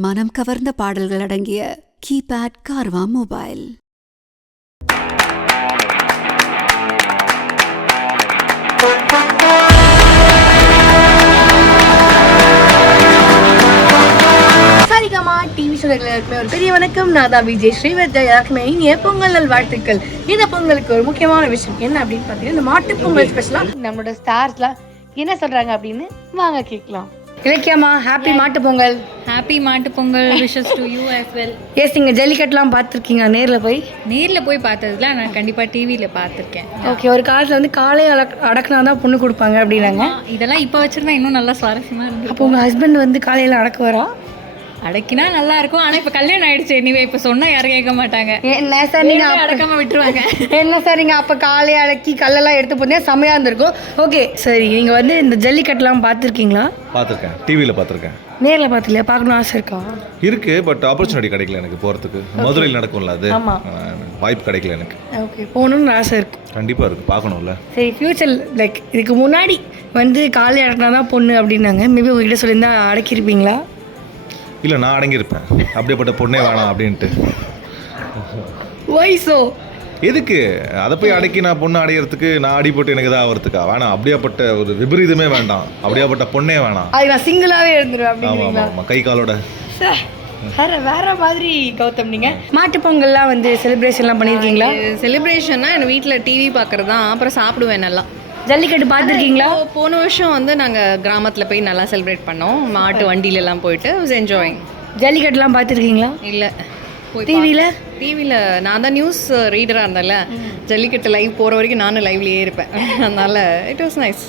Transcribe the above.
மனம் கவர்ந்த பாடல்கள் அடங்கிய keypad Carvaan mobile. Saregama TV ஷோர்களுக்குமே ஒரு பெரிய வணக்கம். நான் தான் விஜய் ஸ்ரீவர்ஜா. யாருக்குமே இனிய பொங்கல் நல் வாழ்த்துக்கள். இந்த பொங்கலுக்கு ஒரு முக்கியமான விஷயம் என்ன அப்படின்னு பார்த்தீங்கன்னா, இந்த மாட்டு பொங்கல் ஸ்பெஷலாக நம்மளோட ஸ்டார்ஸ்லாம் என்ன சொல்றாங்க அப்படின்னு வாங்க கேட்கலாம். இலக்கியமா happy Mattu Pongal. Happy Mattu Pongal wishes to you as well. Yes, நீங்கள் ஜல்லிக்கட்டுலாம் பார்த்துருக்கீங்க நேரில் போய் பார்த்ததுல நான் கண்டிப்பாக டிவியில் பார்த்துருக்கேன். ஓகே, ஒரு காலத்தில் வந்து காலை அடக்குனா தான் பொண்ணு கொடுப்பாங்க அப்படின்னாங்க. இதெல்லாம் இப்போ வச்சுருந்தா இன்னும் நல்லா சுவாரஸ்யமாக இருந்துச்சு. அப்போ உங்கள் ஹஸ்பண்ட் வந்து காலையில் அடக்குவாரா? அடக்கினா நல்லா இருக்கும். ஆனால் இப்போ கல்யாணம் ஆயிடுச்சு. நீவே இப்போ சொன்னால் யாரும் கேட்க மாட்டாங்க. என்ன சார் நீங்கள் அடக்காம விட்டுருவாங்க. என்ன சார் நீங்கள் அப்போ காலையை அடக்கி கல்லெல்லாம் எடுத்து போனீங்கன்னா செம்மையாக இருந்திருக்கும். ஓகே சரி, நீங்கள் வந்து இந்த ஜல்லிக்கட்டுலாம் பார்த்துருக்கீங்களா? பார்த்துருக்கேன், டிவியில் பார்த்துருக்கேன். நேரில் பார்த்துலையா? பார்க்கணும் ஆசை இருக்கா? இருக்கு, பட் ஆப்பர்ச்சுனிட்டி கிடைக்கல எனக்கு போகிறதுக்கு. மதுரையில் நடக்கும்ல அது, வாய்ப்பு கிடைக்கல எனக்கு. ஓகே, போகணுன்னு ஆசை இருக்கும். கண்டிப்பாக இருக்குது, பார்க்கணும்ல. சரி, ஃப்யூச்சர் லைக் இதுக்கு முன்னாடி வந்து காலை அடக்கினா தான் பொண்ணு அப்படின்னாங்க. மேபி உங்ககிட்ட சொல்லியிருந்தா அடக்கியிருப்பீங்களா? இல்லை, நான் அடங்கியிருப்பேன். அப்படியேப்பட்ட பொண்ணே வேணாம் அப்படின்ட்டு. வயசோ எதுக்கு அதை போய் அடக்கி நான் பொண்ணு அடையிறதுக்கு, நான் அடிபட்டு எனக்கு தான் ஆகிறதுக்கா? வேணாம், அப்படியாப்பட்ட ஒரு விபரீதமே வேண்டாம், அப்படியாப்பட்ட பொண்ணே வேணாம். அது நான் சிங்கிளாகவே இருந்துருவேன் ஆமாம் அப்படிங்களா? ஆமாம், கை காலோட. வேற மாதிரி கௌதம். நீங்கள் மாட்டு பொங்கல்லாம் வந்து செலிப்ரேஷன்லாம் பண்ணியிருக்கீங்களா? செலிப்ரேஷன்னா என் வீட்டில் டிவி பார்க்குறது தான். அப்புறம் சாப்பிடுவேன் நல்லா. ஜல்லிக்கட்டு பார்த்துருக்கீங்களா? போன வருஷம் வந்து நாங்கள் கிராமத்தில் போய் நல்லா செலிப்ரேட் பண்ணோம். மாட்டு வண்டியிலலாம் போயிட்டு வாஸ் என்ஜாயிங். ஜல்லிக்கட்டுலாம் பார்த்துருக்கீங்களா? இல்லை, டிவியில் நான் தான் நியூஸ் ரீடராக இருந்தேன்ல. ஜல்லிக்கட்டு லைவ் போகிற வரைக்கும் நானும் லைவ்லேயே இருப்பேன். அதனால் இட் வாஸ் நைஸ்.